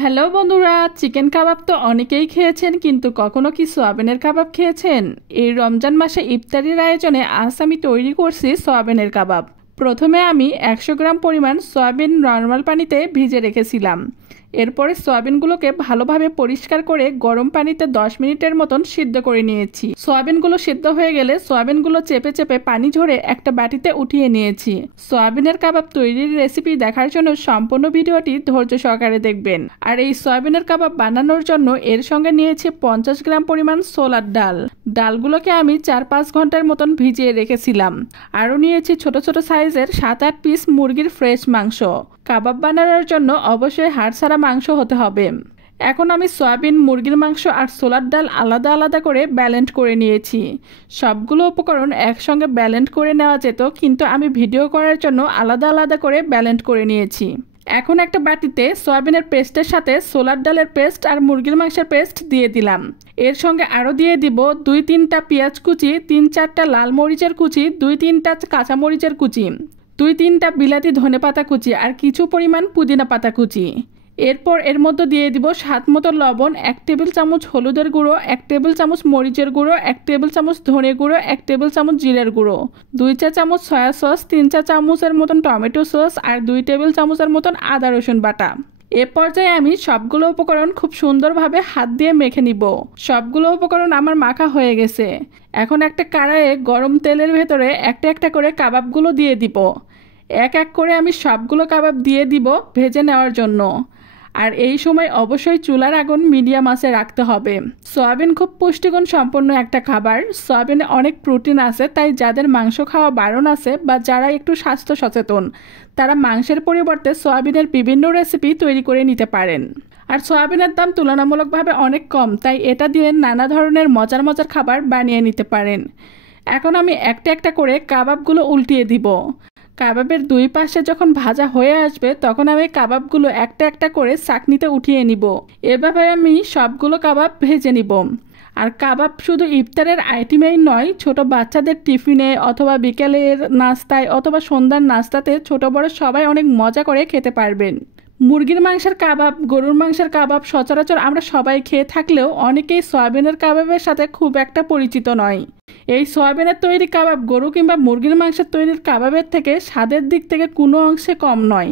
Hello বন্ধুরা, chicken কাবাব তো অনেকেই খেয়েছেন, কিন্তু কখনো কি সয়াবিনের কাবাব খেয়েছেন? এই রমজান মাসে ইফতারির আয়োজনে আজ আমি তৈরি করছি সয়াবিনের কাবাব। প্রথমে আমি 100 গ্রাম পরিমাণ সয়াবিন নর্মাল পানিতে ভিজে রেখেছিলাম। এরপরে সয়াবিনগুলোকে ভালোভাবে পরিষ্কার করে গরম পানিতে 10 মিনিটের মতন সিদ্ধ করে নিয়েছি। সয়াবিনগুলো সিদ্ধ হয়ে গেলে সয়াবিনগুলো চেপে চেপে পানি ঝরে একটা বাটিতে উঠিয়ে নিয়েছি। সয়াবিনের কাবাব তৈরির রেসিপি দেখার জন্য সম্পূর্ণ ভিডিওটি ধৈর্য সহকারে দেখবেন। আর এই সয়াবিনের কাবাব বানানোর জন্য এর সঙ্গে নিয়েছি 50 গ্রাম পরিমাণ ছোলার ডাল। ডালগুলোকে আমি 4-5 ঘন্টার মতন ভিজিয়ে রেখেছিলাম। আরও নিয়েছি ছোট ছোট সাইজের 7-8 পিস মুরগির ফ্রেশ মাংস। কাবাব বানানোর জন্য অবশ্যই হাড় ছাড়া মাংস হতে হবে। এখন আমি সয়াবিন, মুরগির মাংস আর ছোলার ডাল আলাদা আলাদা করে ব্যালেন্ড করে নিয়েছি। সবগুলো উপকরণ একসঙ্গে ব্যালেন্ড করে নেওয়া যেত, কিন্তু আমি ভিডিও করার জন্য আলাদা আলাদা করে ব্যালেন্ড করে নিয়েছি। এখন একটা বাটিতে সয়াবিনের পেস্টের সাথে ছোলার ডালের পেস্ট আর মুরগির মাংসের পেস্ট দিয়ে দিলাম। এর সঙ্গে আরও দিয়ে দিব 2-3টা পেঁয়াজ কুচি, 3-4টা লাল মরিচের কুচি, 2-3টা কাঁচা মরিচের কুচি, 2-3টা বিলাতি ধনেপাতা কুচি আর কিছু পরিমাণ পুদিনা পাতা কুচি। এরপর এর মধ্যে দিয়ে দিব স্বাদ মতো লবণ, 1 টেবিল চামচ হলুদের গুঁড়ো, 1 টেবিল চামচ মরিচের গুঁড়ো, 1 টেবিল চামচ ধনে গুঁড়ো, 1 টেবিল চামচ জিরের গুঁড়ো, 2 চা চামচ সয়া সস, 3 চা চামচের মতন টমেটো সস আর 2 টেবিল চামচের মতন আদা রসুন বাটা। এ পর্যায়ে আমি সবগুলো উপকরণ খুব সুন্দরভাবে হাত দিয়ে মেখে নিব। সবগুলো উপকরণ আমার মাখা হয়ে গেছে। এখন একটা কড়াইয়ে গরম তেলের ভেতরে একটা একটা করে কাবাবগুলো দিয়ে দিব। এক এক করে আমি সবগুলো কাবাব দিয়ে দিব ভেজে নেওয়ার জন্য। আর এই সময় অবশ্যই চুলার আগুন মিডিয়াম আঁচে রাখতে হবে। সয়াবিন খুব পুষ্টিগুণ সম্পন্ন একটা খাবার। সয়াবিনে অনেক প্রোটিন আছে, তাই যাদের মাংস খাওয়া বারণ আছে বা যারা একটু স্বাস্থ্য সচেতন, তারা মাংসের পরিবর্তে সয়াবিনের বিভিন্ন রেসিপি তৈরি করে নিতে পারেন। আর সয়াবিনের দাম তুলনামূলকভাবে অনেক কম, তাই এটা দিয়ে নানা ধরনের মজার মজার খাবার বানিয়ে নিতে পারেন। এখন আমি একটা একটা করে কাবাবগুলো উল্টিয়ে দিব। কাবাবের দুই পাশে যখন ভাজা হয়ে আসবে তখন আমি কাবাবগুলো একটা একটা করে চাকনিতে উঠিয়ে নিব। এভাবে আমি সবগুলো কাবাব ভেজে নিব। আর কাবাব শুধু ইফতারের আইটেমেই নয়, ছোট বাচ্চাদের টিফিনে অথবা বিকেলের নাস্তায় অথবা সন্ধ্যার নাস্তাতে ছোট বড় সবাই অনেক মজা করে খেতে পারবেন। মুরগির মাংসের কাবাব, গরুর মাংসের কাবাব সচরাচর আমরা সবাই খেয়ে থাকলেও অনেকেই সয়াবিনের কাবাবের সাথে খুব একটা পরিচিত নয়। এই সয়াবিনের তৈরি কাবাব গরু কিংবা মুরগির মাংসের তৈরির কাবাবের থেকে স্বাদের দিক থেকে কোনো অংশে কম নয়।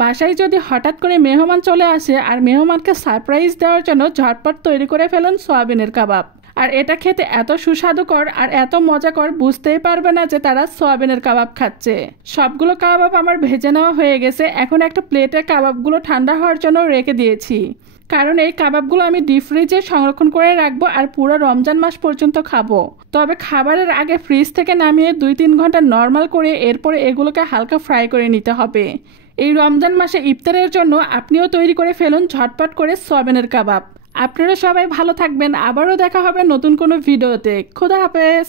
বাসায় যদি হঠাৎ করে মেহমান চলে আসে আর মেহমানকে সারপ্রাইজ দেওয়ার জন্য ঝটপট তৈরি করে ফেলেন সয়াবিনের কাবাব। আর এটা খেতে এত সুস্বাদুকর আর এত মজাকর, বুঝতেই পারবে না যে তারা সয়াবিনের কাবাব খাচ্ছে। সবগুলো কাবাব আমার ভেজে নেওয়া হয়ে গেছে। এখন একটা প্লেটে কাবাবগুলো ঠান্ডা হওয়ার জন্য রেখে দিয়েছি, কারণ এই কাবাবগুলো আমি ডিপ ফ্রিজে সংরক্ষণ করে রাখবো আর পুরো রমজান মাস পর্যন্ত খাবো। তবে খাবারের আগে ফ্রিজ থেকে নামিয়ে 2-3 ঘন্টা নর্মাল করে এরপরে এগুলোকে হালকা ফ্রাই করে নিতে হবে। এই রমজান মাসে ইফতারের জন্য আপনিও তৈরি করে ফেলুন ঝটপট করে সয়াবিনের কাবাব। আপনারা সবাই ভালো থাকবেন। আবারও দেখা হবে নতুন কোনো ভিডিওতে। খোদা হাফেজ।